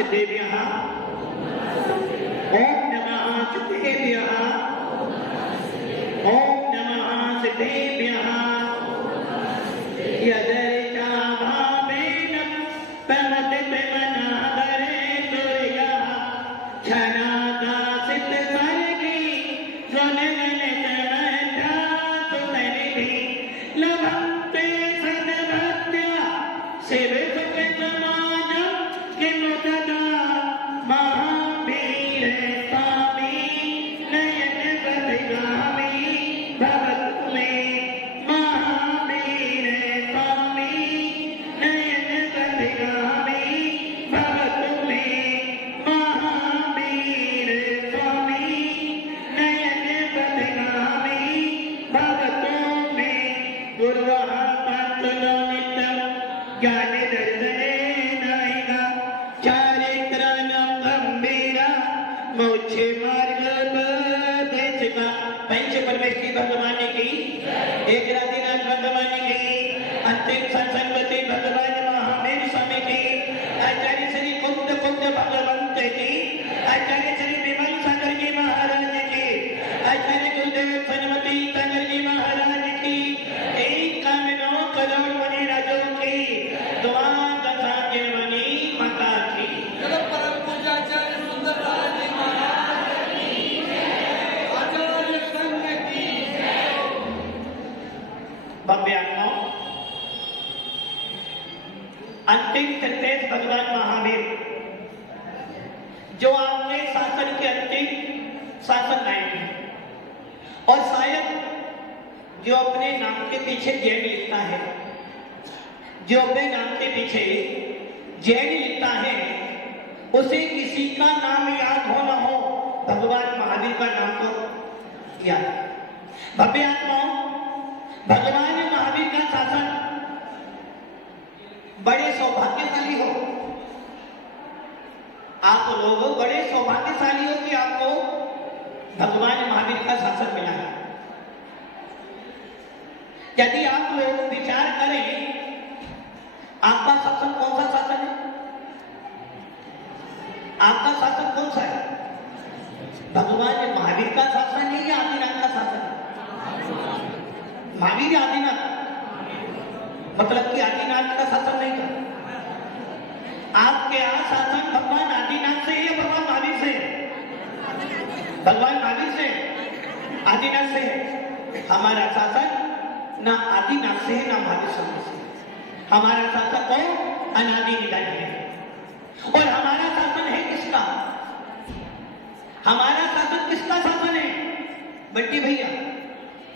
सिद्धेभ्यः ओम नमः सिद्धेभ्यः ओम नमः सिद्धेभ्यः यदर्चा भावेन प्रमदित मनाहरे तुर्यः छनादा सिद्ध स्वर्गी स्वनगन समर्था सुतनिधि लभन्ते सद्भक्त्या शिव सुख समाजं किमु तदा महावीर स्वामी नयन प्रतिगामी भवतु मे महावीर स्वामी नयन प्रतिगामी भवतु मे महावीर स्वामी नयन प्रतिगामी भवतु मे गुरुः पंचलो नित्यं ज्ञान दर्शने नायिका चारित्राणां गंभीरा मोक्षे मार्ग प्रदेशिका पंच परमेश्वरी भगवान की एक राधिनाथ भगवान की अंतिम संसर्गवती भगवान महावीर स्वामी की आचार्य श्री कुंद भगवंत की आचार्य श्री विमल सागर जी महाराज की आचार्य गुरुदेव सनमती सागर जी महाराज की 1 करोड़ मुनि राजों की दुआ कथा गिरवनी माता की परम पूज्याचार्य सुंदरलाल जी महाराज की आचार्य संघ की भव्य आत्माओं, अंतिम संदेश भगवान महावीर जो आपके शासन के अंतिम शासन लाएंगे और शायद जो अपने नाम के पीछे जैन लिखता है, जो अपने नाम के पीछे जैन लिखता है, उसे किसी का नाम याद हो ना हो, भगवान महावीर का नाम तो याद है। भव्य आत्माओं, भगवान महावीर का शासन बड़े सौभाग्यशाली हो, आप लोग बड़े सौभाग्यशाली हो कि आपको भगवान महावीर का शासन मिला है। यदि आप लोग विचार करें आपका शासन कौन सा शासन है, आपका शासन कौन सा है, भगवान महावीर का शासन है या आदिनाथ का शासन है? महावीर आदिनाथ, मतलब कि आदिनाथ का शासन नहीं था। आपके यहाँ शासन भगवान आदिनाथ से या भगवान महावीर से? भगवान महावीर से, आदिनाथ से है। हमारा शासन ना आदिनाथ से है ना महावीर स्वामी से। हमारा शासन कौन? अनादि निधन है। और हमारा शासन है किसका? हमारा शासन किसका शासन है? बट्टी भैया,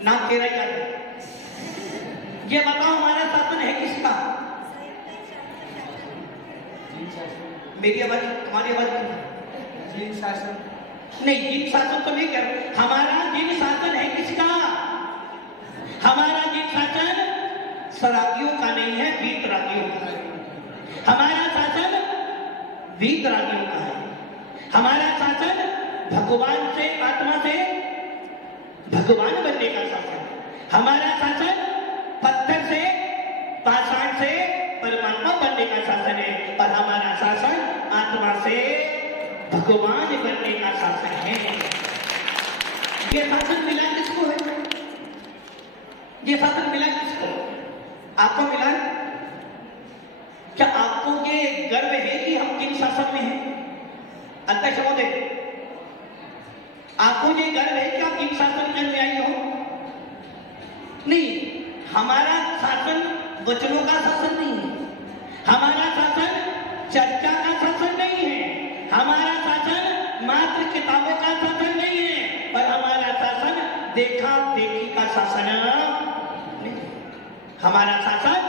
नाम तेरा याद है, ये बताओ हमारा शासन है किसका? मेरी आवाज, तुम्हारी आवाज जिन शासन नहीं, जिन शासन तो नहीं कर, हमारा जिन शासन है किसका? हमारा जिन शासन शराबियों का नहीं है, वीतरागियों का है। हमारा शासन वीतरागियों का है। हमारा शासन भगवान से, आत्मा से भगवान बनने का शासन है। हमारा शासन पत्थर से, पाषाण से परमात्मा बनने का शासन है। और हमारा शासन आत्मा से भगवान बनने का शासन है। ये शासन मिला किसको है? ये शासन मिला किसको? आपको मिला है? क्या आपको ये गर्व है कि हम किन शासन में हैं? अध्यक्ष महोदय, आपको ये गर्व है कि आप किन शासन में आई हो? नहीं, हमारा शासन वचनों का शासन नहीं है, हमारा शासन चर्चा का शासन नहीं है, हमारा शासन मात्र किताबों का शासन नहीं है, और हमारा शासन देखा देखी का शासन नहीं। हमारा शासन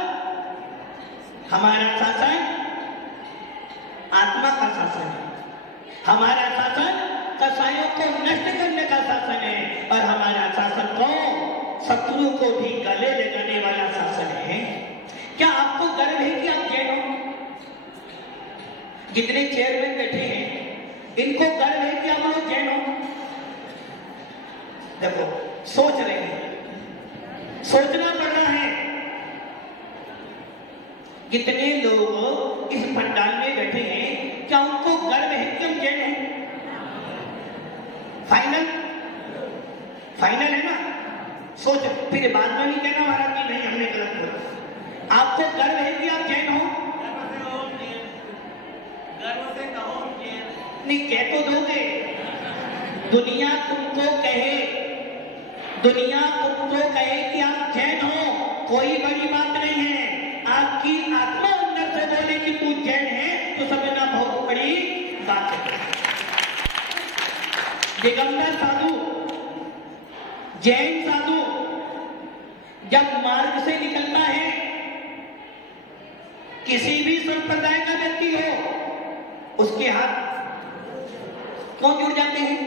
आत्मा का शासन है। हमारा शासन कसायों को नष्ट करने का शासन है, और हमारा शासन को शत्रुओं को भी गले लगाने वाला शासन है। क्या आपको गर्व है कि आप जैन हो? जितने चेयरमैन बैठे हैं इनको गर्व है कि आप लोग जैन हो? देखो, सोच रहे हैं, सोचना पड़ रहा है। कितने लोग इस पंडाल में बैठे हैं, क्या उनको फाइनल फाइनल है ना? सोच, फिर बाद में नहीं कहना महाराज जी नहीं हमने गलत बोला। आपको गर्व है कि आप जैन हो? नहीं कह तो दोगे। दुनिया तुमको कहे कि आप जैन हो, कोई बड़ी बात नहीं है। आपकी आत्मा अंदर से बोले कि तू जैन है तो समझना बहुत बड़ी बात है। दिगंबर साधु, जैन साधु जब मार्ग से निकलता है, किसी भी संप्रदाय का व्यक्ति हो, उसके हाथ क्यों जुड़ जाते हैं?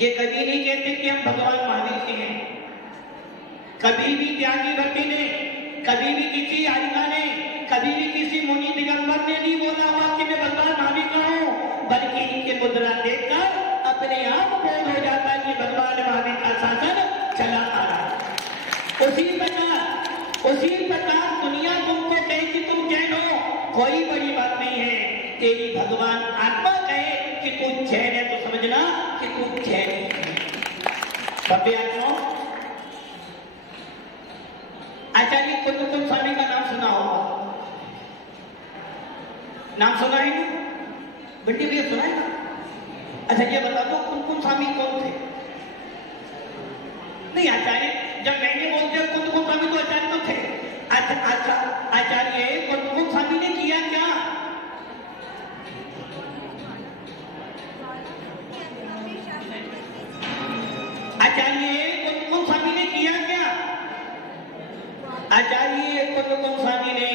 ये कभी नहीं कहते कि हम भगवान महावीर के हैं। कभी भी त्यागी भट्टी ने, कभी भी किसी आर्यका ने, कभी भी किसी मुनि दिगंबर ने नहीं बोला हुआ कि मैं भगवान महावीर का हूं, बल्कि इनके मुद्रा देखकर अपने आप बोध हो जाता है कि भगवान महावीर का शासन चला आ रहा है। उसी प्रकार दुनिया तुमको कहे कि तुम जैन हो, कोई बड़ी बात नहीं है। तेरी भगवान आत्मा कहे कि तू जैन है तो समझना कि तू जैन है। भव्य आत्मा, आचार्य कुंद स्वामी का नाम सुना होगा, नाम सुना है ना? बंटी भैया सुना है ना? अच्छा ये बता दो कुंद स्वामी कौन थे? नहीं आचार्य, जब मैंने बोलते कुंद स्वामी तो आचार्य तो थे। अच्छा आचार्य कुंद स्वामी ने किया क्या? आचार्य कुंद स्वामी ने किया क्या? आचार्य कुंद स्वामी ने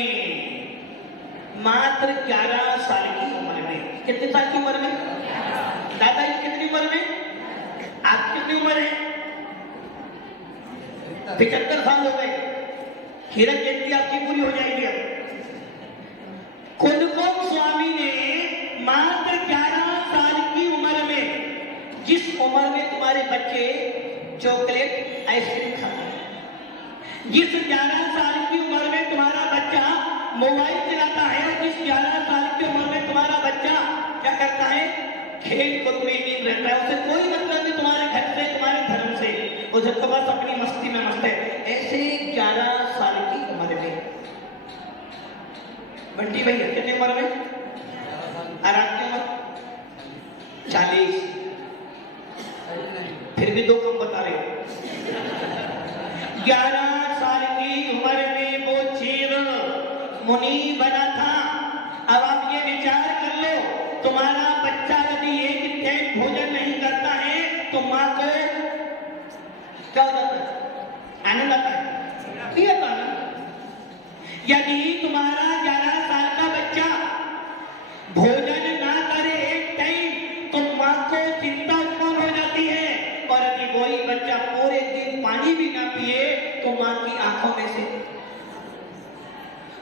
मात्र 11 साल की उम्र में, कितने साल की उम्र में? दादाजी कितनी उम्र में? आप कितनी उम्र है? 75 साल हो गए। हीरक जयंती आपकी पूरी हो जाएगी। अब कुंद स्वामी ने मात्र 11 साल की उम्र में, जिस उम्र में तुम्हारे बच्चे चॉकलेट आइसक्रीम खाते हैं, जिस 11 साल की उम्र में तुम्हारा बच्चा मोबाइल चलाता है, और जिस 11 साल की उम्र में तुम्हारा बच्चा क्या करता है? खेल कूद में लीन रहता है। उसे कोई मतलब नहीं तुम्हारे घर से, तुम्हारे धर्म से, उसे तो बस अपनी मस्ती में मस्त है। ऐसे 11 साल की उम्र में बंटी भैया कितनी उम्र में? आराम की उम्र 40। फिर भी 2 कम बता रहे हो। 11 साल की उम्र में वो जीव मुनि बना था। अब आप ये विचार कर लो, तुम्हारा बच्चा यदि एक टाइम भोजन नहीं करता है तो माँ को क्या हो जाता है? आनंद आता है? नहीं आता ना? यदि तुम्हारा 11 साल का बच्चा भोजन ना करे एक टाइम तो माँ को चिंता उत्पन्न हो जाती है, और यदि वही बच्चा पूरे दिन पानी भी ना पिए तो माँ की आंखों में से,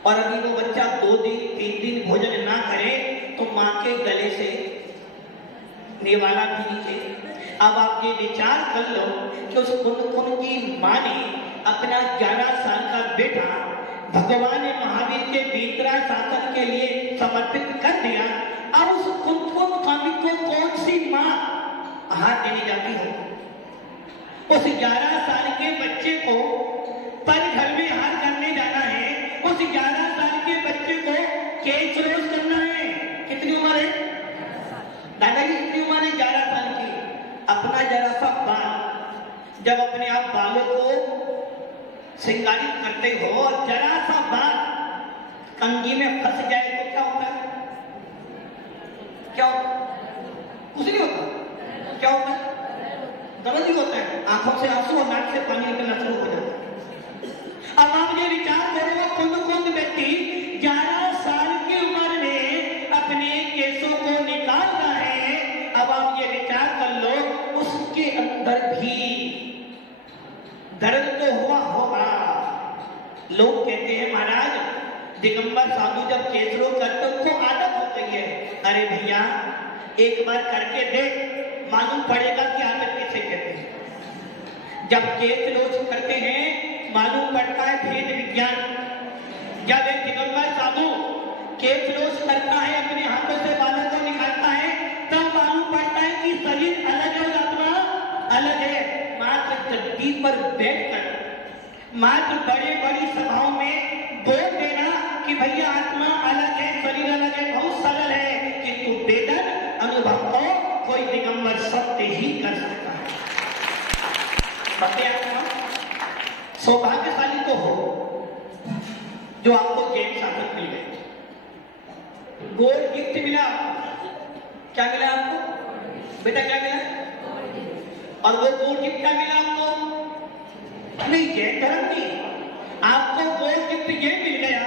और यदि वो बच्चा 2 दिन 3 दिन भोजन ना करे तो माँ के गले से निवाला भी नीचे। अब आप ये विचार कर लो कि उस कुंद की माँ ने अपना 11 साल का बेटा भगवान महावीर के वीतरा शासन के लिए समर्पित कर दिया। अब उस कुंद स्वामी को कौन सी माँ हाथ देने जाती हो? उस 11 साल के बच्चे को पर घर में हाथ करने जाना है, उस 11 साल के बच्चे को केच रोज करना है। कितनी उम्र है दादाजी? कितनी उम्र है? 11 साल की। अपना जरा सा बाल, जब अपने आप बालों को श्रृंगारित करते हो और जरा सा बाल कंघी में फंस जाए तो क्या होता है? क्या होता? कुछ नहीं होता। क्या होता है? दर्द ही होता है, आंखों से आंसू और नाक से पानी निकलना शुरू हो जाता है। अब आप ये विचार करो, कुंद व्यक्ति 11 साल की उम्र में अपने केसों को निकालता है। अब आप ये विचार कर लो, उसके अंदर भी दर्द तो हुआ होगा। लोग कहते हैं महाराज दिगंबर साधु जब केस रोग करते उनको आदत हो गई है। अरे भैया एक बार करके देख, मालूम पड़ेगा कि आदत किसे कहते हैं। जब केस रोज करते हैं मालूम पड़ता है भेद विज्ञान। जब एक दिगंबर साधु केस रोज करता है, अपने हाथों से बालों को निकालता है, तब मालूम पड़ता है कि शरीर अलग है और आत्मा मात्र बड़े बड़ी सभाओं में बोल देना कि भैया आत्मा अलग है, शरीर अलग है, बहुत सरल है, किंतु वेदन अनुभव को कोई दिगंबर सत्य ही कर सकता है। सौभाग्यशाली तो हो जो आपको जैन शासक मिल गए, गोल्ड गिफ्ट मिला। क्या मिला आपको बेटा, क्या मिला? और वो गोल्ड गिफ्ट क्या मिला आपको? नहीं, जैन धर्म नहीं, आपको गोल्ड गिफ्ट ये मिल गया,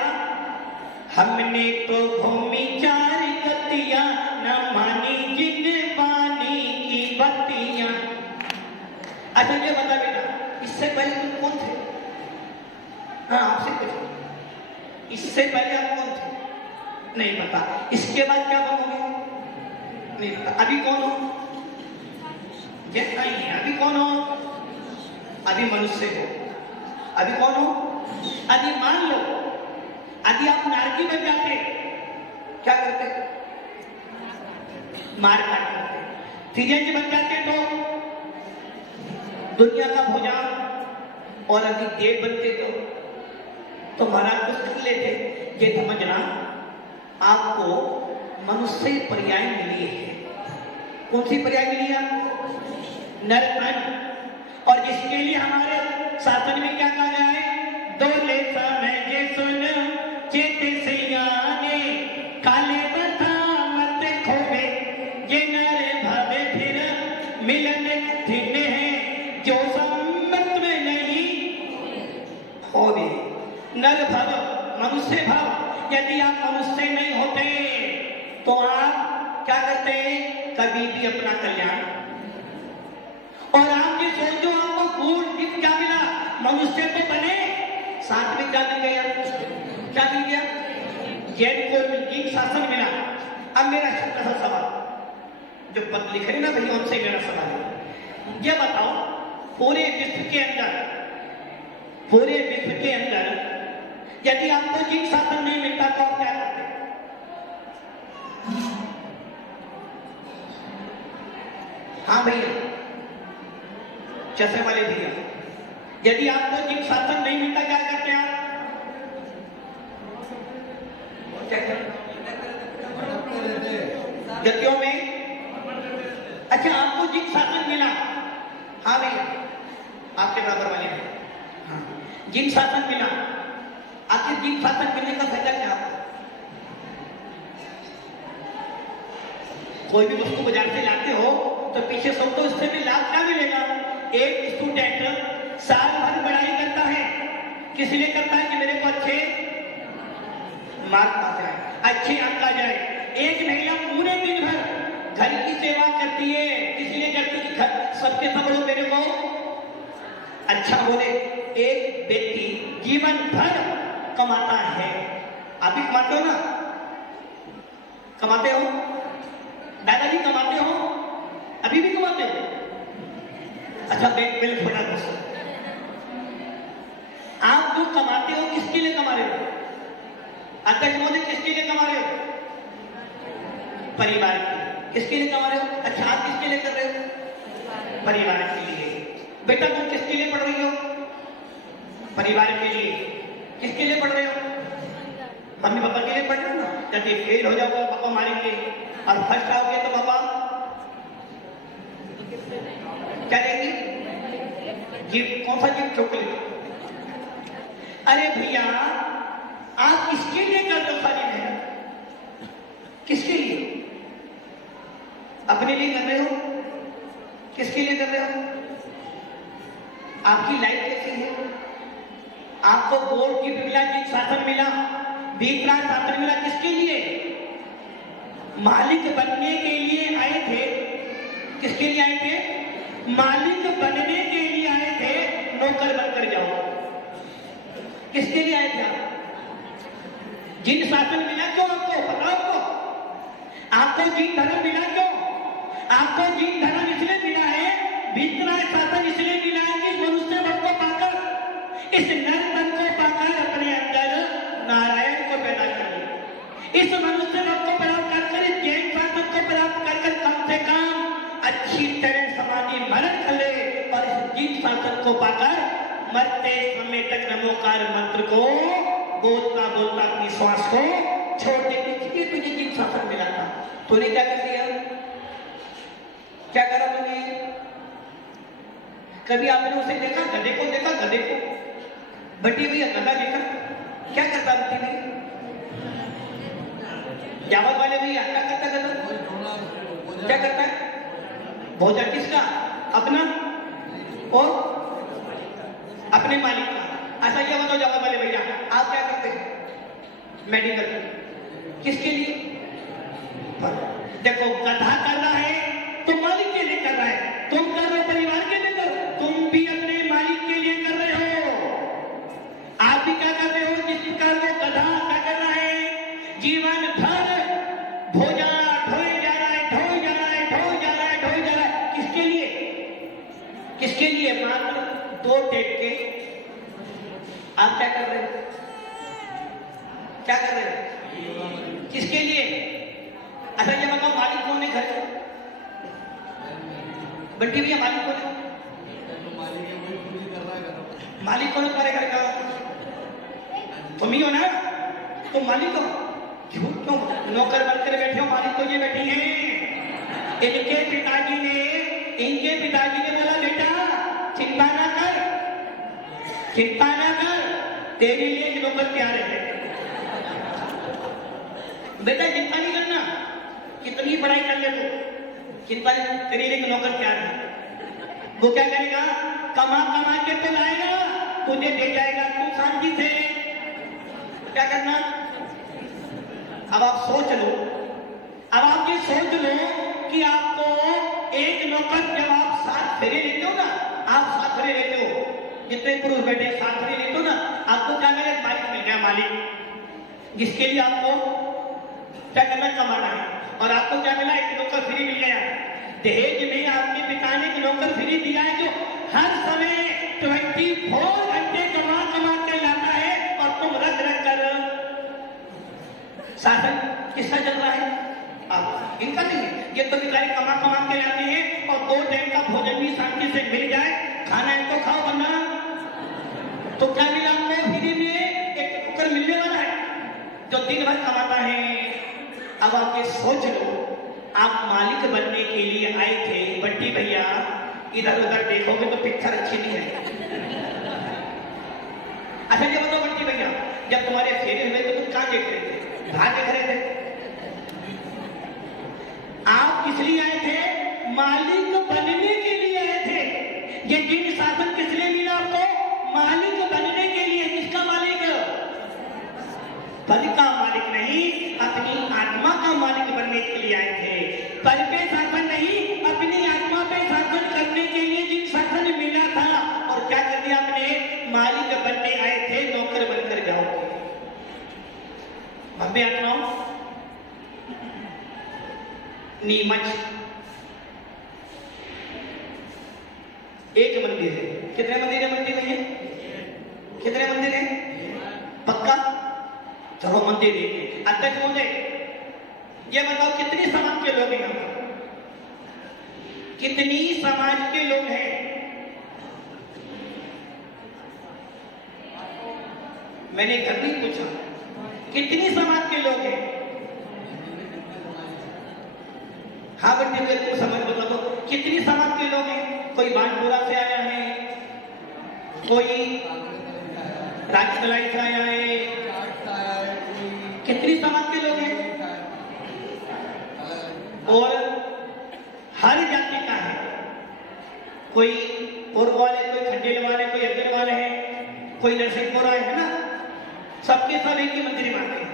हमने तो भूमि चार गतियां न मानी जिन पानी की बत्तियां। अच्छा ये बता बेटा, इससे पहले तुम कौन थे? हाँ आपसे कुछ, इससे पहले आप कौन थे? नहीं पता। इसके बाद क्या बनोगे? नहीं पता। अभी कौन हो? जैसा ही है। अभी कौन हो? अभी मनुष्य हो। अभी कौन हो? अभी मान लो अभी आप नारकी बन जाते, क्या करते? मार काट करते। तिरंज बन जाते तो दुनिया का भुजान, और अभी देव बनते तो महाराज कुछ कर लेते। ये समझना आपको मनुष्य पर्याय मिली है। कौन सी पर्याय मिली है आपको? नर तन। और जिसके लिए हमारे शासन में क्या कहा गया है? दो ले समय सुन चेते सियाने, काले बता मत खोवे, ये नर भवे फिर मिलन थिन है, जो सम्मत में नहीं होवे। नर भव मनुष्य भव, यदि आप मनुष्य नहीं होते तो आप क्या करते हैं? कभी भी अपना कल्याण। और आप ये सोचो आपको गुड गिफ्ट क्या मिला? मनुष्य तो बने, साथ में क्या मिल गया? क्या मिल गया? जैन को एक शासन मिला। अब मेरा छोटा सा सवाल, जो पद लिख रहे ना भैया, उनसे मेरा सवाल है, ये बताओ पूरे विश्व के अंदर यदि आपको जिन शासन नहीं मिलता तो आप क्या करते? हाँ भैया, चश्मे वाले भैया, यदि आपको जिन शासन नहीं मिलता क्या करते हैं आप? क्या करते? गतियों में। अच्छा, आपको जिन शासन मिला, हाँ भैया आपके बराबर वाले हैं, हाँ, जिन शासन मिला, आखिर जिन शासन मिलने का फायदा क्या? कोई भी वस्तु बाजार से लाते हो तो पीछे सब तो इससे भी लाभ क्या मिलेगा? एक स्टूडेंट साल भर पढ़ाई करता है, किस लिए करता है? कि मेरे को अच्छे मार्क्स आ जाए, अच्छे अंक आ जाए। एक महिला पूरे दिन भर घर की सेवा करती है, किस लिए करती है? कि सबके सब लोग मेरे को अच्छा बोले। एक व्यक्ति जीवन भर कमाता है, आप भी कमाते हो ना? कमाते हो? दादाजी कमाते हो? अभी भी कमाते हो? अच्छा, बैंक बिल खोला दोस्तों। आप जो कमाते हो किसके लिए कमा रहे हो? अध्यक्ष महोदय किसके लिए कमा रहे हो? परिवार के। किसके लिए कमा रहे हो? अच्छा, आप किसके लिए कर रहे हो? परिवार के लिए। बेटा तुम किसके लिए पढ़ रही हो? परिवार के लिए। किसके लिए पढ़ रहे हो? मम्मी पापा के लिए पढ़ रहे हो ना? यदि फेल हो जाओ तो पापा मारेंगे, और फर्स्ट आओगे तो पापा क्या देंगे? गिफ्ट। कौन सा गिफ्ट? चॉकलेट। अरे भैया, आप किसके लिए कर रहे हो सारी मेहनत? किसके लिए? अपने लिए कर रहे हो? किसके लिए कर रहे हो? आपकी लाइफ कैसी है? आपको गोल्ड गिफ्ट मिला, जिन शासन मिला, वीतराग शासन मिला, किसके लिए? मालिक बनने के लिए आए थे। किसके लिए आए थे? मालिक बनने के लिए आए थे, नौकर बनकर जाओ। किसके लिए आए थे आप? जिन शासन मिला क्यों आपको? बताओ आपको जिन धर्म मिला क्यों? आपको जिन धर्म इसलिए मिला है, वीतराग शासन इसलिए मिला है कि मनुष्य मन को पाकर, इस नर मन को पाकर अपने अंदर नारायण को पैदा कर, इस मनुष्य मन को प्राप्त कर, इस जैन शासन को प्राप्त कर कम से कम अच्छी तरह समाधि मरण कर ले, और इस जीव शासन को पाकर मरते समय तक नमोकार मंत्र को बोलता बोलता अपनी श्वास को छोड़ दे। इसलिए तुझे जिन शासन मिला था। तूने क्या कर दिया? क्या करा तूने? कभी आपने उसे देखा? गधे को देखा? गधे को बटी भैया गधा देखा? क्या करता बटी भैया? जावत वाले भैया क्या करता गधा? क्या करता है? भोजन किसका? अपना और अपने मालिक का। ऐसा क्या बताओ जावत वाले भैया, आप क्या करते हैं? मेडिकल किसके लिए? देखो गधा कर रहा है तो मालिक के लिए कर रहा है, तुम कर रहे हो परिवार के लिए, कर तुम भी अपने मालिक के लिए कर रहे हो। आप भी क्या कर रहे हो? जिस प्रकार वो गधा क्या कर रहा है, जीवन भर भोजा ढोए जा रहा है, ढोए जा रहा है, ढोए जा रहा है, ढोए जा रहा है। किसके लिए? किसके लिए? मात्र 2 टेक के आप क्या कर रहे हो? क्या कर रहे हो? किसके लिए? अच्छा ये बताओ मालिक कौन है घर का? बंटी भैया मालिक कौन है? मालिक कौन है घर का? तुम ही हो ना? तो मालिक हो क्यों? क्यों नौकर बनकर बैठे हो? मालिक तो ये बैठी हैं। इनके पिताजी ने बोला बेटा चिंता ना कर, चिंता ना कर, तेरे लिए एक नौकर तैयार है। बेटा चिंता नहीं करना, कितनी पढ़ाई कर ले तू, चिंता नहीं, तेरे लिए एक नौकर तैयार है। वो क्या करेगा? कमा कमा के तो लाएगा, तुझे दे जाएगा, तू शांति से क्या करना? अब आप सोच लो, अब आप ये सोच लो कि आपको एक नौकर, जब आप 7 फेरे लेते हो ना, आप 7 फेरे लेते हो, जितने पुरुष बैठे 7 फेरे लेते हो ना, आपको क्या मिले? मालिक मिल गया, मालिक जिसके लिए आपको क्या करना? कमाना है। और आपको क्या मिला? एक नौकर फ्री मिल गया। दहेज में आपके पिता ने एक नौकर फ्री दिया है जो हर समय 24 घंटे कमा कमा के लाता है, और तुम रख रख कर शासन किसका चल रहा है? आप इनका नहीं है। ये तो बेचारे कमा कमा के लाते हैं, और 2 टाइम का भोजन भी शांति से मिल जाए, खाना इनको खाओ वरना। तो क्या मिला आपको फ्री में? एक नौकर मिलने वाला है जो दिन भर कमाता है। अब आप ये सोच लो, आप मालिक बनने के लिए आए थे। बंटी भैया इधर उधर देखोगे तो पिक्चर अच्छी नहीं है। अच्छा ये बताओ बंटी भैया, जब तुम्हारे फेरे हुए तो तुम कहां देख रहे थे? बाहर देख रहे थे? आप किस लिए आए थे? मालिक बनने के लिए आए थे। ये जिन शासन किस लिए मिला आपको? मालिक बनने के लिए। किसका मालिक? पद का मालिक नहीं, अपनी आत्मा का मालिक बनने के लिए आए थे। पद पे शासन नहीं, अपनी आत्मा पे शासन करने के लिए जिन शासन मिला था। और क्या कर दिया आपने? मालिक बनने आए थे, नौकर बनकर जाओगे। भव्य आत्माओं, नीमच एक मंदिर है। कितने मंदिर है मंदिर में? कितने मंदिर है? पक्का? चलो मंदिर देखिए। अध्यक्ष महोदय ये बताओ कितनी समाज के लोग हैं? कितनी समाज के लोग हैं? मैंने घर भी पूछा कितनी समाज के लोग हैं? हाँ बंटी तुम समझ बता दो कितनी समाज के लोग हैं? कोई बांटपुरा से आया है, कोई राजकलाई से आया है। कितनी समाज के लोग हैं? और हर जाति का है। कोई पूर्व वाले, कोई खंडेल वाले, कोई अग्र वाले हैं, कोई नरसिंहपुरा है ना। सबके सब एक ही मंदिर में आते हैं।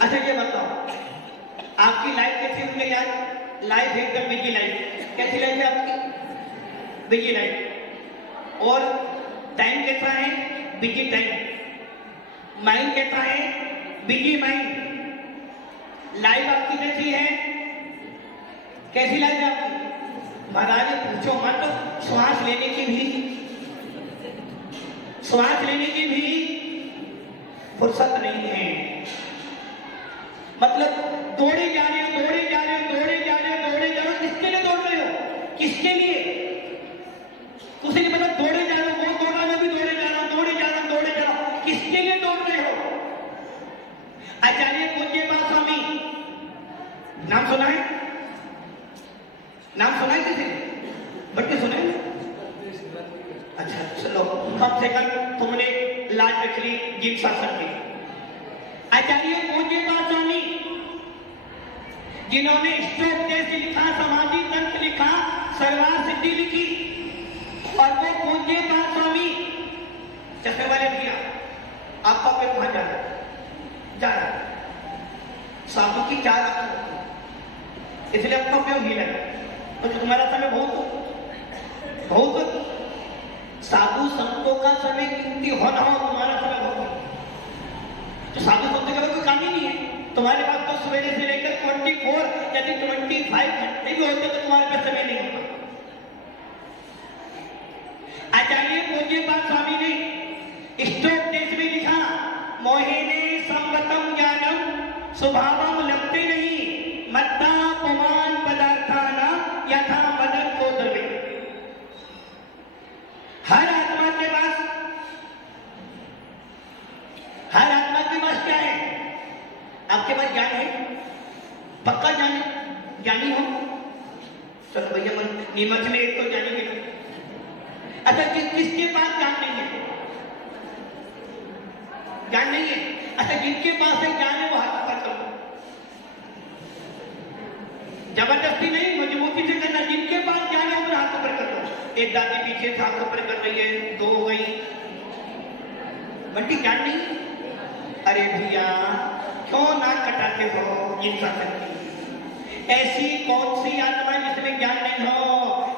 अच्छा ये बताओ आपकी लाइफ कैसी होगी यार? लाइफ एकदम बिजी लाइफ। कैसी लाइफ है आपकी? Busy life. और टाइम कैसा है? Busy time. माइंड कैसा है? Busy mind. लाइफ आपकी कैसी है? कैसी लाइफ है आपकी? महाराज पूछो मत। श्वास लेने की भी फुर्सत नहीं है। मतलब दौड़े जा रहे हो, दौड़े जा रहे हो, दौड़े जा रहे हो, दौड़े जा रहे हो। किसके लिए दौड़ रहे हो? किसके लिए? कुछ नहीं पता। दौड़े जा रहे हो, वो दौड़ रहा है, मैं भी नाम सुना है? नाम सुना है किसी ने? बच्चे सुने? अच्छा चलो, कम से कम तुमने लाज रख ली जीव शासन की। आचार्य पूज्य स्वामी जिन्होंने इष्टोपदेश लिखा, समाधि तंत्र लिखा, सर्वार सिद्धि लिखी, और वो पूज्य स्वामी चश्मे वाले भैया आपका पे वहां जा रहा है साधु की 4 आंखें, इसलिए आपका उपयोग ही लगा। तो तुम्हारा समय बहुत साधु संतों का समय कीमती होना हो, तुम्हारा समय बहुत। तो साधु संतों के बाद कोई काम ही नहीं है तुम्हारे पास। तो सवेरे से लेकर 24 यदि 25 घंटे भी होते तो तुम्हारे पास समय नहीं होता। आचार्य पूज्य स्वामी ने इष्टोपदेश में लिखा, मोहिने संवतम ज्ञानम स्वभावम लभते नहीं मत्ता पुमान पदार्थाना यथा मदन को द्रवे। हर आत्मा के पास क्या है? आपके पास ज्ञान है, पक्का ज्ञान है, ज्ञानी हो। चलो भैया मन नीमच में एक तो ज्ञानी मिला। अच्छा किसके पास ज्ञान नहीं है? ज्ञान नहीं है। अच्छा जिनके पास है ज्ञान है वो हाथ ऊपर करो, जबरदस्ती नहीं, मजबूती से करना। जिनके पास ज्ञान है वो हाथ ऊपर कर दो। एक दादी पीछे हाथ ऊपर कर रही है, 2 हो गई। बंटी ज्ञान नहीं? अरे भैया क्यों ना कटाते हो इंसान? ऐसी कौन सी आत्मा जिसमें ज्ञान नहीं हो?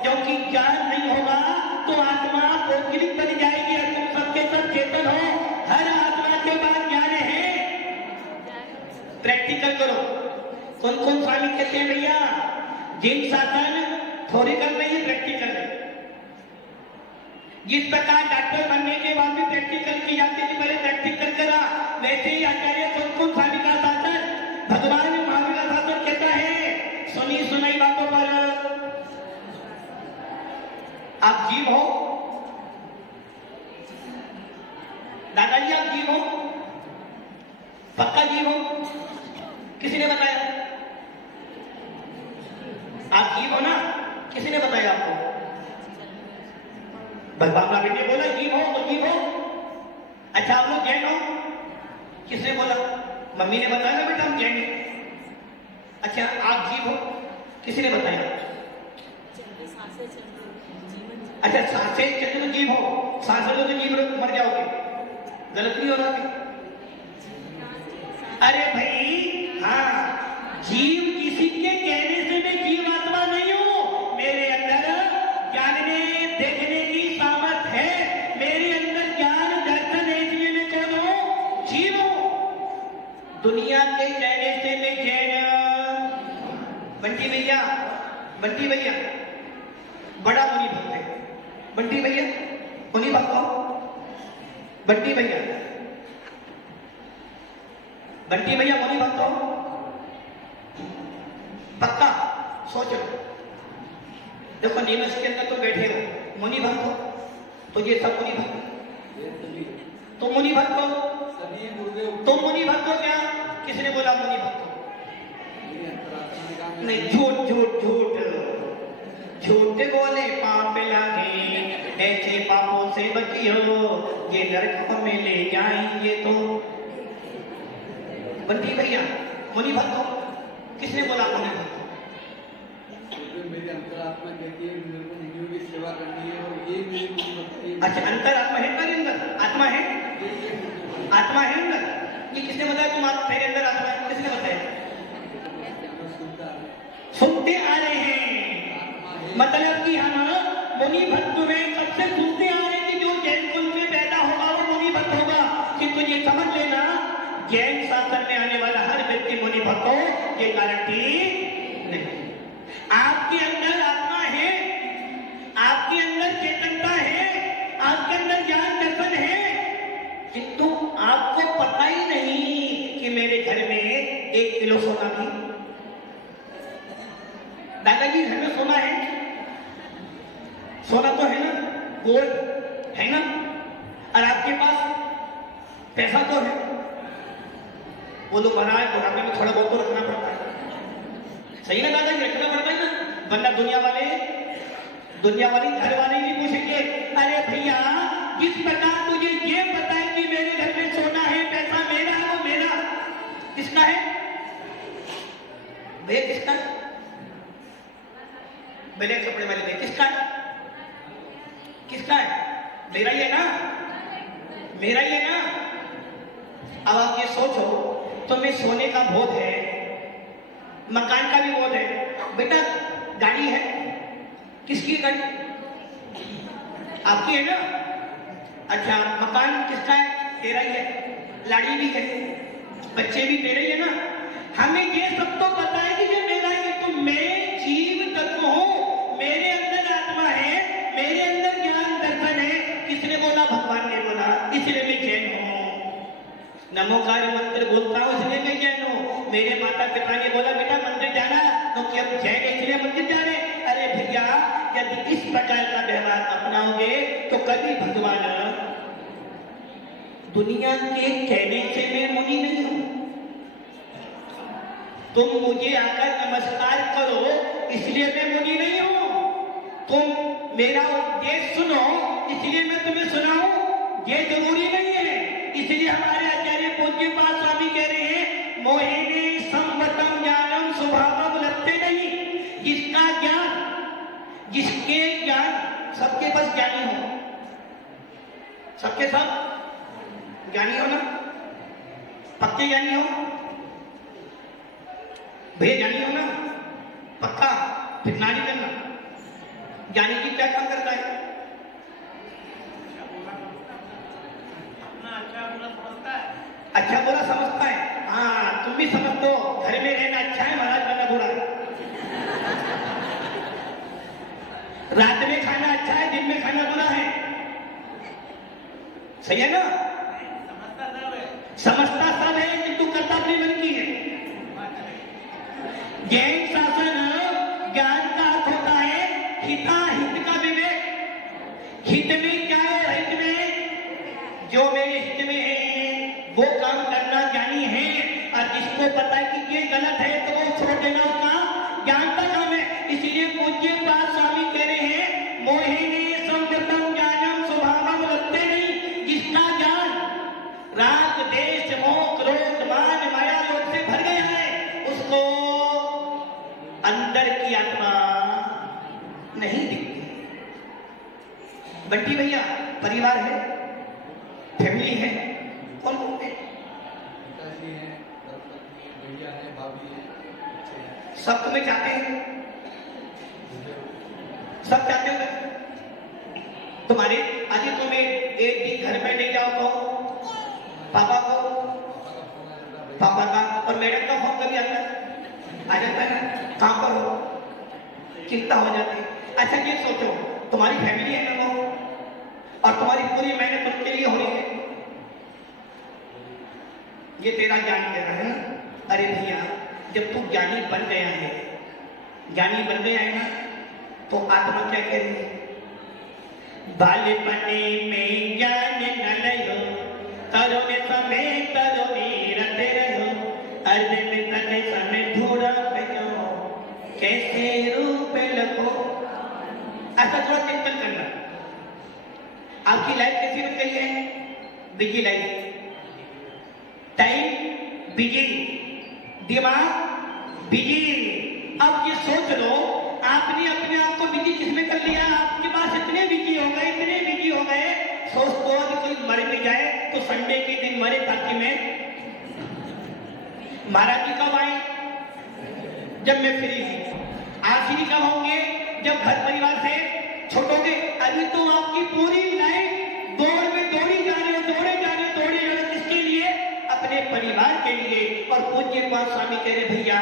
क्योंकि ज्ञान नहीं होगा तो आत्मा भौतिक बन जाएगी और तुम सबके सब चेतन हो। हर आत्मा के पास ज्ञान है। प्रैक्टिकल करो। कौन कौन स्वामी कहते हैं भैया? जिन शासन थोड़ी कर रही है, प्रैक्टिकल है। जिस प्रकार डॉक्टर बनने के बाद भी प्रैक्टिकल की जाती है, पहले प्रैक्टिकल करा, वैसे ही आचार्य कौन स्वामी का शासन, भगवान महावीर का शासन कहता है सुनी सुनाई बातों पर आप जीव हो। दादाजी आप जीव हो, पक्का जीव हो? किसी ने बताया? आप जीव हो ना? किसी ने बताया आपको? भगवान महावीर ने बोला जीव हो तो जीव हो। अच्छा आप लोग जैन हो? किसने बोला? मम्मी ने बताया बेटा हम जैन हैं। अच्छा आप जीव हो? किसी ने बताया? अच्छा सांसें चलते तो जीव हो, सांस लो तो जीव मर जाओगे, गलत नहीं हो रहा है? अरे भाई हाँ, जीव किसी के कहने से मैं जीव आत्मा नहीं हूं। मेरे अंदर जानने देखने की सामर्थ है, मेरे अंदर ज्ञान दर्शन है, इसलिए मैं कौन हूं? जीव हूं। दुनिया के कहने से मैं जैन। बंटी भैया बड़ा मुनि भक्त है। बंटी भैया मुनि भक्त हो? बंटी भैया मुनि भक्त हो? पक्का सोच लो। देखो नीमच के अंदर तो बैठे हो, मुनि भक्त हो तो ये सब मुनि भक्त। तुम मुनि भक्त हो? तुम मुनि भक्त हो क्या? किसने बोला मुनि भक्त हो? नहीं, झूठ बोले पाप लागे, ऐसे पापों से बचियो, ये नरक में ले जाएंगे। तो बंटी भैया मुनि भक्त हो? किसने बोला मुनि भक्त? मेरी अंतरात्मा कहती है मेरे को मुनियों की सेवा करनी है और ये मेरी मुनि भक्ति। अच्छा अंतरात्मा है मेरे अंदर? आत्मा है? आत्मा है अंदर? ये किसने बताया तुम मेरे अंदर आत्मा है? किसने बताया? सुनते आ रहे हैं, मतलब कि हम मुनि भक्त में कब से सुनते आ रहे हैं कि जो जैन कुल में पैदा होगा वो मुनि भक्त होगा। किंतु ये समझ लेना जैन शासन में आने वाला हर व्यक्ति मुनि भक्त हो ये गारंटी नहीं। आपके अंदर आत्मा है, आपके अंदर चेतनता है, आपके अंदर ज्ञान दर्शन है, किंतु आपको पता ही नहीं कि मेरे घर में 1 किलो सोना भी। दादाजी घर में सोना है? सोना तो है ना, गोल्ड है ना, और आपके पास पैसा तो है। वो लोग बनाए बुढ़ापे में थोड़ा बहुत तो रखना पड़ता है। सही ना दादा, रखना पड़ता है ना, वरना दुनिया वाले घर वाले नहीं पूछेंगे अरे भैया किस प्रकार तुझे ये पता है कि मेरे घर में सोना है, पैसा मेरा है, वो मेरा किसका है भैया, किसका है? ब्लैक कपड़े वाले ने किसका है? किसका है? मेरा ही है ना, मेरा ही है ना। अब आप ये सोचो, तुम्हें सोने का बोध है, मकान का भी बोध है, बेटा गाड़ी है, किसकी गाड़ी? आपकी है ना। अच्छा मकान किसका है? तेरा ही है, लाड़ी भी है, बच्चे भी तेरे ही है ना। हमें ये सब तो पता है कि ये मेरा ही है, तो मैं जीव तत्व हूं, मेरे अंदर आत्मा है, मेरे अंदर ज्ञान दर्शन है। किसने बोला? भगवान ने बोला, इसलिए मैं जैन हूं। नमोकार मंत्र बोलता हूं इसलिए मैं जैन हूं। मेरे माता पिता ने बोला बेटा मंदिर जाना, तो कि अब जैन इसलिए मंदिर जा रहे। अरे भैया यदि इस प्रकार का व्यवहार अपनाओगे तो कभी भगवान, दुनिया के कहने से मैं मुनि नहीं हूं, तुम मुझे आकर नमस्कार करो इसलिए मैं मुनि नहीं हूं, तुम मेरा उपदेश सुनो इसलिए मैं तुम्हें सुनाऊं ये जरूरी नहीं है। इसलिए हमारे आचार्य पूज्यपाद स्वामी कह रहे हैं मोहिनी संवतम ज्ञानम स्वभावम लगते नहीं। जिसका ज्ञान, जिसके ज्ञान, सबके पास ज्ञानी हो, सबके सब ज्ञानी हो ना, पक्के ज्ञानी हो भैया, ज्ञानी हो ना पक्का, फिर ना नहीं करना। ज्ञानी जी क्या काम करता है? अच्छा बुरा समझता है। हाँ तुम भी समझ दो, घर में रहना अच्छा है, महाराज बनना बुरा है। रात में खाना अच्छा है, दिन में खाना बुरा है, सही है ना। समझता सब है किंतु करता अपने मन की है। जैन शासन ज्ञान का अर्थ होता है हिता हित का विवेक। हित में क्या है? हित में जो मेरे हित में है वो काम करना ज्ञानी है, और जिसको पता है कि ये गलत है तो वो छोड़ देना उसका ज्ञान का काम है। इसीलिए पूज्यपाद स्वामी कह रहे हैं मोहिनी संवतम ज्ञानम स्वभावम लगते नहीं। जिसका ज्ञान राग देश मोह क्रोध मान माया लोग से भर गया है, उसको अंदर की आत्मा नहीं दिखती। बंटी भैया परिवार है, फैमिली है, कौन बोलते हैं? पिताजी हैं, धर्मपत्नी, भैया हैं, भाभी हैं, बच्चे हैं। सब तुम्हें चाहते हैं, सब चाहते हो तुम्हारे। अभी तुम्हें एक दिन घर पे नहीं जाओ तो पापा को, पापा का और मैडम का फोन कभी आता है? आ जाता है ना, कहां पर हो, चिंता हो जाती है। अच्छा ये सोचो तुम्हारी फैमिली है ना वो, और तुम्हारी पूरी मेहनत उनके लिए हो रही है, ये तेरा ज्ञान कह रहा है ना। अरे भैया जब तू ज्ञानी बन गया है, ज्ञानी बन गया है ना, तो आत्मा क्या कह रही है? बालपने में ज्ञान न लयो, तरुण समय तरुणी रते रहो, अर्ध में तने समय ढूंढा भयो, कैसे रूप लगो। ऐसा थोड़ा चिंतन करना। आपकी लाइफ कैसी बन गई है? बिजी लाइफ, टाइम बिजी, दिमाग बिजी। अब ये सोच लो आपने अपने आप को बिजी किसमें कर लिया? आपके पास इतने बिजी हो गए, इतने बिजी हो गए, सोच तो अगर कोई मर भी जाए तो संडे के दिन मरे ताकि मैं, महाराज जी कब आए? जब मैं फ्री थी। आखिरी कब होंगे? जब घर परिवार से छोड़ोगे। अभी तो आपकी पूरी लाइफ दौड़ में दौड़ी जा रहे हो, दौड़े जा रहे हो, दौड़े जा रहे हो, किसके लिए? अपने परिवार के लिए। और पूज्यपाद स्वामी कह रहे भैया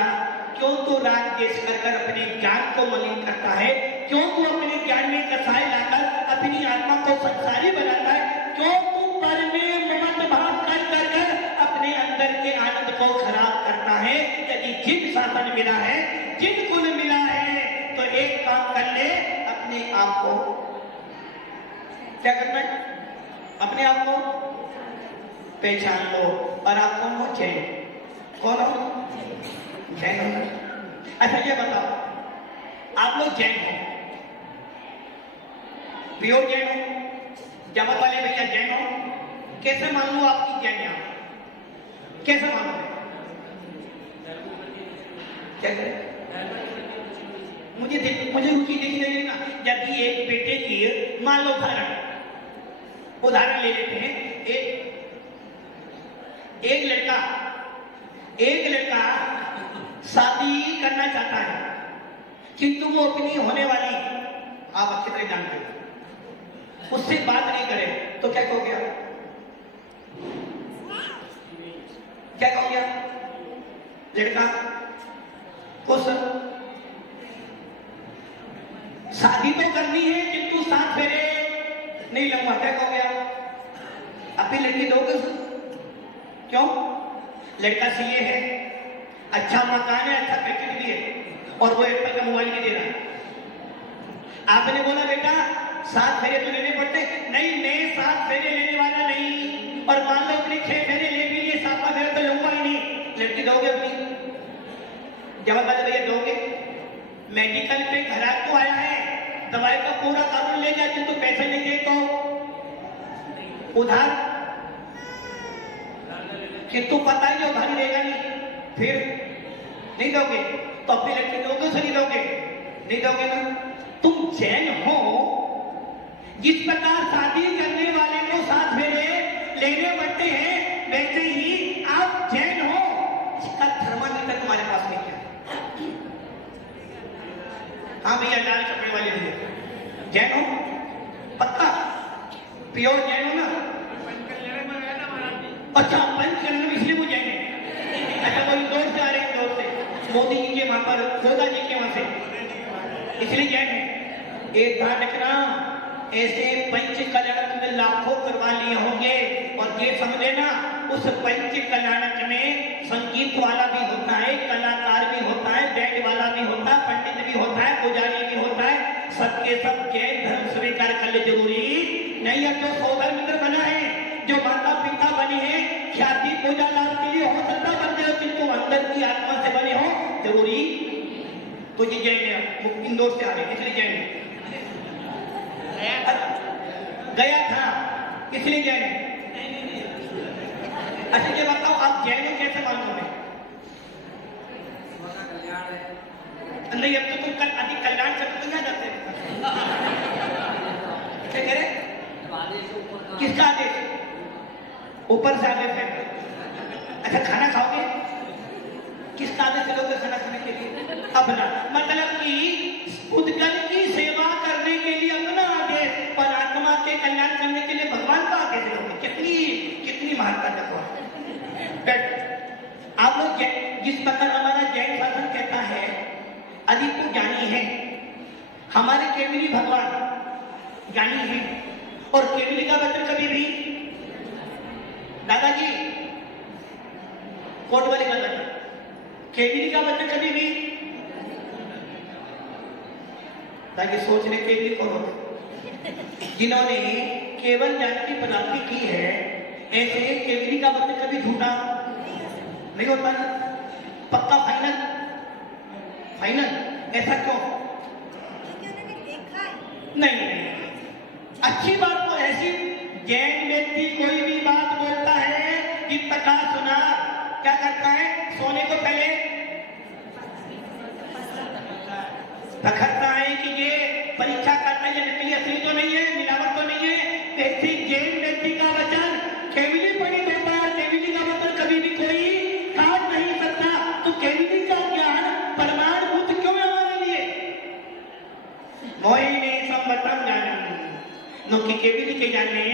क्यों तो राग देश कर अपने ज्ञान को मलिन करता है? क्यों तू अपने ज्ञान में कसाई लाकर अपनी आत्मा को संसारी बनाता है? क्यों तू पर में ममत भाव कर अपने अंदर के आनंद को खराब करता है? यदि जिन शासन मिला है, जिन कुल मिला है, तो एक काम कर ले, अपने आप को क्या करना है? अपने आप को पहचान लो। और आप कौन हो? जैन। कौन हो? जैन हो। अच्छा ये बताओ, आप लोग जैन हो, प्योर जैन हो, जमात वाले भैया जैन हो, कैसे मान लो आपकी जैन यहाँ, कैसे मान लो? क्या करें? मुझे रुचि दिख रही है ना, जब एक बेटे की मान लो उदाहरण ले लेते हैं, एक लड़का शादी करना चाहता है, किंतु वो अपनी होने वाली, आप अच्छी तरह जानते हो, उससे बात नहीं करे तो क्या कहोगे आप? क्या कहोगे आप? लड़का कुछ शादी तो करनी है किंतु 7 फेरे नहीं लूंगा, क्या कहोगे आप? अपनी लड़की दोगे? क्यों? लड़का सीए है, अच्छा मकान है, अच्छा पैकेज भी है, और वो एप्पल का मोबाइल भी दे रहा है। आपने बोला बेटा 7 फेरे तो लेने पड़ते, नहीं मैं 7 फेरे लेने वाला नहीं, और मान लो अपने 6 फेरे ले भी लिए, 7वां फेरा तो लूंगा ही नहीं, लड़की दोगे अपनी? जवाब वाले भैया दोगे? मेडिकल पे ग्राहक तो आया है, दवाई का पूरा कानून ले जाए, किंतु पैसे नहीं दे तो उधार, किंतु पता ही उधार देगा नहीं, फिर नहीं दोगे तो अपनी लड़की दोगे से नहीं दोगे? नहीं दोगे ना? तुम जैन हो, जिस प्रकार शादी करने वाले को 7 फेरे लेने पड़ते हैं, वैसे ही आप जैन हो, इसका थर्मामीटर तुम्हारे पास नहीं है। हाँ भैया, लाल कपड़े वाले भैया जैन हो? पक्का प्योर जैन हो ना? अच्छा, पंचकर्म इसलिए वो जैन है। अच्छा, कोई इंदौर से आ रहे हैं, इंदौर से मोदी जी के वहां पर, खोदा जी के वहां से, इसलिए जैन है। एक ध्यान रखना, ऐसे पंच कल्याणक में लाखों करवा लिए होंगे, और ये समझे ना, उस पंच कल्याणक में संगीत वाला भी होता है, कलाकार भी होता है, बैंड वाला भी होता है, पंडित भी होता है, पुजारी भी होता है, सबके सब जैन धर्म स्वीकार कर ले जरूरी नहीं है। जो सौधर मित्र बना है, जो माता पिता बने हैं, ख्याति पूजा लाभ के लिए हो सकता बन जाए, किंतु अंदर की आत्मा से बने हो जरूरी तो ये जैन है। इंदौर से आ रहे इसलिए जैन गया था, इसलिए जैन है। अच्छा ये बताओ, आप जैन हो कैसे मालूम है? नहीं, अब तो तुम कल अधिक कल्याण से तो नहीं आ जाते। क्या कह रहे? किसका आदेश? ऊपर से आदेश है। अच्छा, खाना खाओगे? किसका आदेश है लोगे खाना खाने के लिए? अपना, मतलब कि उद्गल की सेवा करने के लिए अपना आदेश, पर आत्मा के कल्याण करने के लिए भगवान का आदेश लोगे। कितनी महानता देखो। आप लोग जिस प्रकार हमारा जैन शासन कहता है, अधिक तो ज्ञानी है, हमारे केवली भगवान ज्ञानी है, और केवली का वचन कभी भी, दादाजी कोट वाले का वचन, केवली का वचन कभी भी, ताकि सोचने केवली कौन होते? जिन्होंने केवल ज्ञान की प्राप्ति की है, ऐसे केवली का वचन कभी झूठा नहीं होता ना? पक्का फाइनल, ऐसा क्यों? नहीं, अच्छी बात तो ऐसी, जैन व्यक्ति कोई भी बात बोलता है, जिस प्रकार सुना, क्या करता है? सोने को पहले रखता है कि ये परीक्षा करता है, ये नकली असली तो नहीं है, मिलावट तो नहीं है। ऐसी जैन व्यक्ति का वचन केवली पढ़ी देता है, केवली का वचन कभी भी कोई काट नहीं सकता। तो केवली का ज्ञान परमाणुभूत क्यों है हमारे लिए? मोहिनी संबतम ज्ञानम, नुकी केवली के जाने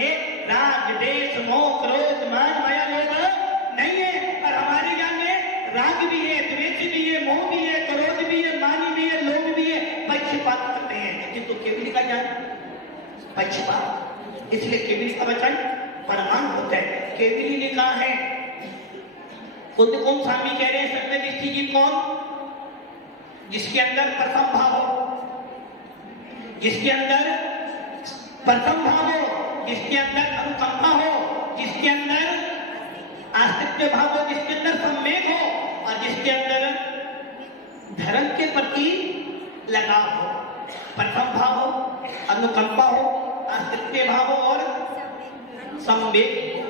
राग देश मोह क्रोध मान माया लोभ नहीं है, पर हमारे ज्ञान में राग भी है, द्वेष भी है, मोह भी है, क्रोध भी है, मान भी है, लोभ भी है, पक्षपात करते हैं। किंतु केवली का ज्ञान पक्षपात, इसलिए केवली का वचन परमाणु होता है। केवली ने कहा है, कौन स्वामी कह रहे हैं सत्यनिष्ठ जी कौन? जिसके अंदर प्रथम भाव हो, जिसके अंदर प्रथम भाव हो, जिसके अंदर अनुकंपा हो, जिसके अंदर आस्तिक्य भाव हो, जिसके अंदर सम्मेद हो, और जिसके अंदर धर्म के प्रति लगाव हो, प्रथम भाव हो, अनुकंपा हो, अस्तित्व भाव हो और संवेग हो।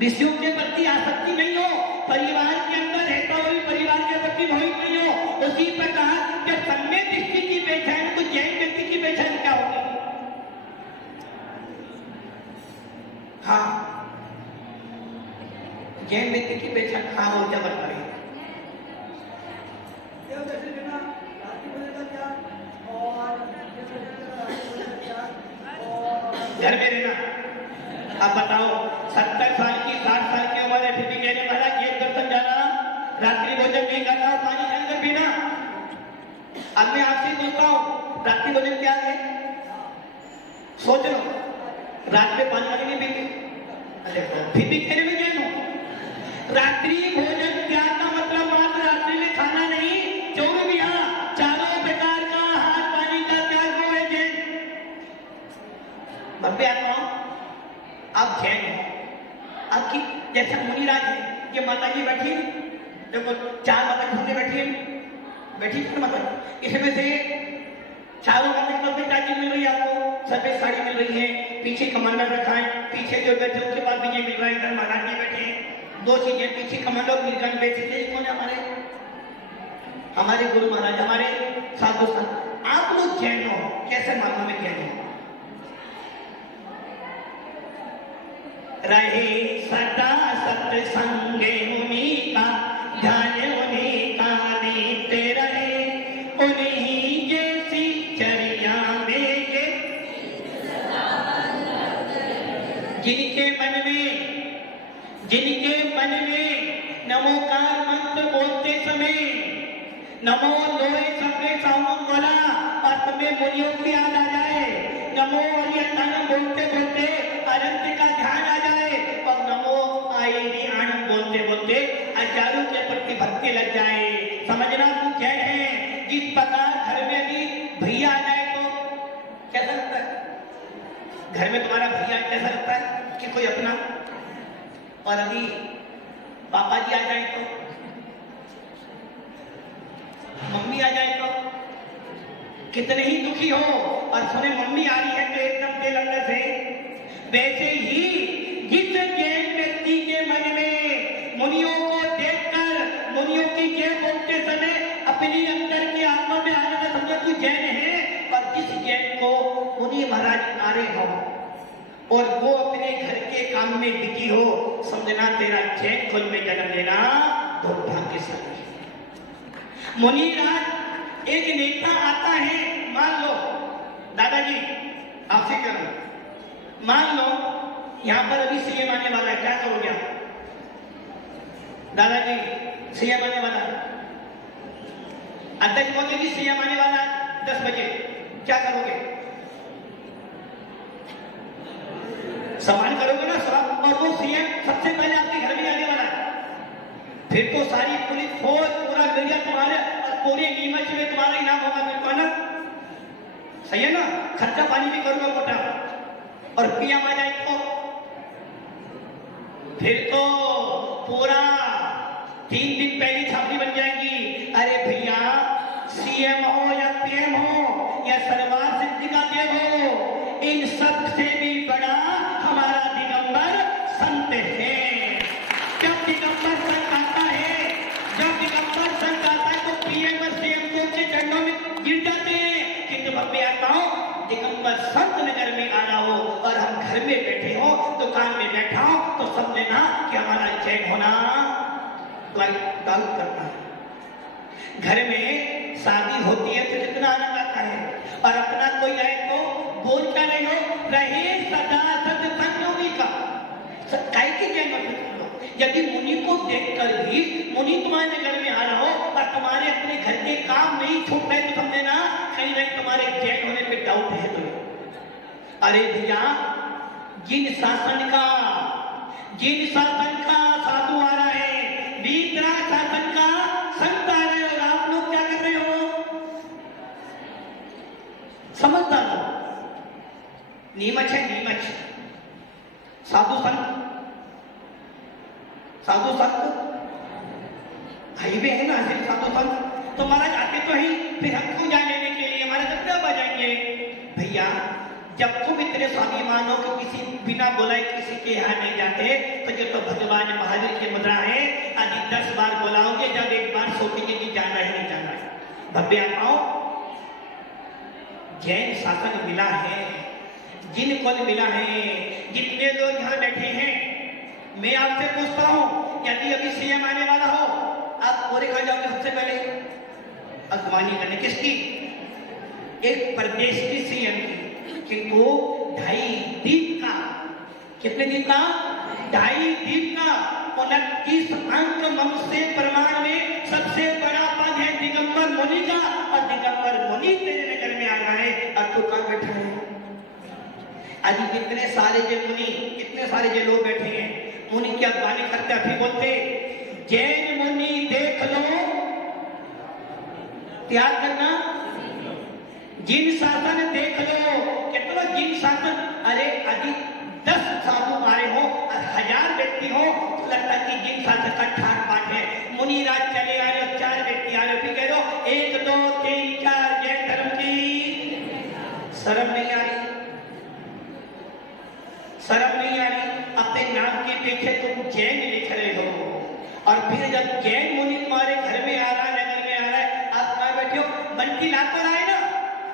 विषयों के प्रति आसक्ति नहीं हो, परिवार के अंदर रहता हुआ परिवार के प्रति मोहित नहीं हो। उसी प्रकार जब सम्यक दृष्टि की पहचान तो जैन व्यक्ति की पहचान क्या होगी? हाँ, जैन व्यक्ति की पहचान हाँ हो, क्या बता रही है? घर में रहना। अब बताओ 70 साल की 60 साल की उम्र है, फिर भी कहने वाला ये दर्शन जाना, रात्रि भोजन नहीं करना, पानी के अंदर पीना। अब मैं आपसे पूछता हूँ, रात्रि भोजन क्या है? सोच लो, रात में पानी नहीं पीते, फिर भी कहने में क्या हूँ? रात्रि भोजन क्या का मतलब मात्र रात्रि में खाना नहीं, जो भी हाँ चारों प्रकार का आहार पानी का त्याग हो है जैन। भव्य आत्माओं, आप जैन हैं, आपकी जैसे मुनिराज है, ये माता जी बैठी, देखो 4 माता जी बैठी है माता, इसमें से चारों माता की क्या चीज मिल रही है आपको? सफेद साड़ी मिल रही है, पीछे कमंडल रखा है, पीछे जो बैठे उसके बाद भी ये मिल रहा है, इधर महाराज जी बैठे हैं, 2 चीजें, पीछे कमंडल नीलकंठ बैठे। कौन है? हमारे गुरु महाराज, हमारे साधु संत। आप लोग जैन हो, कैसे मालूम है जैन हो? रहे सदा सत्संगे मुनि का, ध्यान उन्हीं का देते रहे, उन्हीं जैसी चर्या में ये जिनके मन में नमोकार मंत्र बोलते समय नमो लोए सबके सामने बोला और तुम्हें मुनियों की याद आ जाए, नमो और ये तन बोलते बोलते अनंत का ध्यान आ जाए, और नमो आई आनंद बोलते बोलते आचार्यों के प्रति भक्ति लग जाए। समझना तू जैन है। जिस प्रकार घर में भी भैया आ जाए तो कैसा लगता है? घर में तुम्हारा भैया कैसा लगता है कि कोई अपना, और अभी पापा जी आ जाए तो, मम्मी आ जाए तो कितने ही दुखी हो, और सुने मम्मी आ रही है तो एकदम दिल अंदर से। वैसे ही जिस जैन व्यक्ति के मन में मुनियों को देखकर मुनियों की जय बोलते समय अपनी अंदर की आत्मा में आने में समझो तू जैन है, और जिस जैन को मुनि महाराज आ रहे हो और वो अपने घर के काम में बिजी हो, समझना तेरा जैन कुल में जन्म लेना दुर्भाग्यशाली है। मुनिराज एक नेता आता है, मान लो दादाजी आपसे कह रहा हूं, मान लो यहां पर अभी सीएम आने वाला है, क्या करोगे आप? दादाजी सीएम आने वाला है, अध्यक्ष मोदी जी सीएम आने वाला है 10 बजे, क्या करोगे? सम्मान करोगे ना सब, और वो सीएम सबसे पहले आपके घर में आने वाला है, फिर तो सारी पुलिस फौज पूरा मीडिया तुम्हारे और पूरे नीमच में तुम्हारा इनाम होगा, बिल्कुल ना? सही है ना? खर्चा पानी भी करूंगा मोटा, और पीएम आ जाए तो फिर तो पूरा 3 दिन पहली छापी बन जाएगी। अरे भैया, सीएम हो या पीएम हो या सरवार सिद्धि का देव हो, इन सब से भी बड़ा हमारा दिगंबर संत है। जब दिगंबर संत आता है, तो पीएम और सीएम को उसके चरणों में गिर जाते हैं। किंतु मैं आता हूं, दिगंबर संत नगर में आना हो और हम घर में बैठे हो, दुकान में बैठा हो, तो समझना कि हमारा जैन होना दाऊद करता है। घर में शादी होती है तो कितना आनंद आता है, और अपना कोई आए तो बोलता नहीं हो, रहे सदा सत्संग का काय की जय मतलब। यदि मुनि को देखकर भी मुनि तुम्हारे घर में आ रहा हो और तुम्हारे अपने घर के काम नहीं छूट रहे, तो समझना कहीं ना तुम्हारे जैन होने पे डाउट है तुम्हें। अरे भैया, जिन शासन का साधु आ रहा है, वीतरा शासन का संत आ रहे हो, और आप लोग क्या कर रहे हो? समझदार हो। नीमच है, नीमच साधु संत हाईवे है ना, साधु संत तो महाराज आते तो ही, फिर हम क्यों जान लेने के लिए हमारे तक कब आ जाएंगे? भैया जब तुम इतने स्वाभिमान हो कि किसी बिना बुलाए किसी के यहाँ नहीं जाते, तो ये तो भगवान महावीर की मुद्रा है। आज 10 बार बुलाओगे, जब एक बार सोचेंगे कि जाना है नहीं जाना है। भव्य आत्माओं, जैन शासन मिला है, जिनको मिला है, जितने लोग यहाँ बैठे हैं, मैं आपसे पूछता हूँ, यदि अभी सीएम आने वाला हो, आप पूरे कहा जाओगे सबसे पहले अगवानी करने किसकी? एक प्रदेश की सीएम की, किंतु 2.5 द्वीप का, कितने द्वीप का? 2.5 द्वीप का 29 अंक मनुष्य प्रमाण में सबसे बड़ा पद है दिगंबर मुनि का, और दिगंबर मुनि तेरे नगर में आ रहा है, अब तो कहाँ बैठा है? आज इतने सारे जो मुनि, इतने सारे जो लोग बैठे हैं, मुनि क्या गाने करते अभी बोलते, जैन मुनि देख लो, त्याग करना, जिन शासन देख लो, कितना जिन शासन, अरे अभी 10 साधु आए हो और 1000 व्यक्ति हो, तो लगता कि जिन शासन का ठाट पाठ है। मुनि राज चले आ रहे, 4 व्यक्ति आ रहे, फिर कह रहे 1 2 3 4 जैन धर्म की शर्म नहीं आ रही, शर्म नहीं आ रही। अपने नाम के पीछे तुम जैन लिख रहे हो, और फिर जब जैन मुनि तुम्हारे घर में आ रहा है, नगर में आ रहा है, आप कहाँ बैठे हो? बंटी लाद कर आए ना,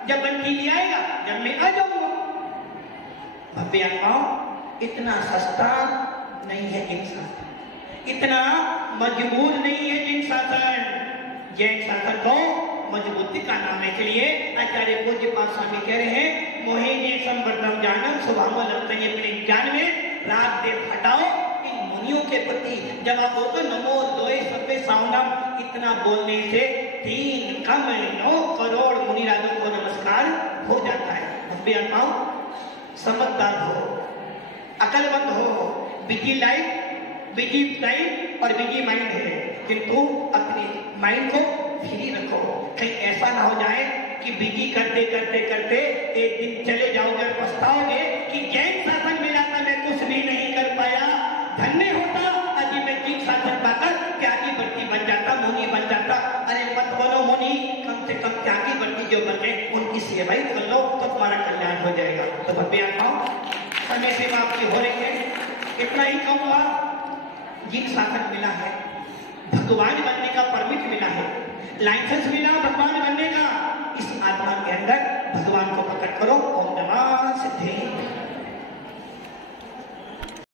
जब बंटी ले आएगा जब मैं आ जाऊंगा। भव्य आत्माओं, इतना सस्ता नहीं है जिन शासन, इतना मजबूर नहीं है जिन शासन। जैन शासन को मजबूती का नाम है। इसलिए आचार्य पूज्य पाद स्वामी कह रहे हैं, मोहिनी संवर्धम जानम स्वभाव लगता है अपने ज्ञान में राग देव हटाओ। इन मुनियों के प्रति जब आप बोलते नमो लोए सभ्य साउंडम, इतना बोलने से 3 कम 9 करोड़ मुनि राजों को नमस्कार हो जाता है। भव्य आत्माओं, समझदार हो, अकलमंद हो, बिजी लाइफ, बिजी टाइम और बिजी माइंड है, किंतु अपने माइंड को फ्री रखो। कहीं ऐसा ना हो जाए कि बिजी करते करते करते एक दिन चले जाओगे और पछताओगे कि जैन शासन मिला था, मैं कुछ भी नहीं कर पाया, धन्य होता अभी मैं जिन शासन पाकर त्यागी वर्ती बन जाता, मुनि बन जाता। अरे मत बोलो मुनि, कम से कम त्यागी वर्ती जो बन गए उनकी सेवा ही कर लो, तो तुम्हारा कल्याण हो जाएगा। तो भव्य आत्माओं, समय सेवा आपकी हो रही है, इतना ही कम हुआ। जिन शासन मिला है, भगवान बनने का परमिट मिला है, लाइसेंस मिला भगवान बनने का, इस आत्मा के अंदर भगवान को प्रकट करो।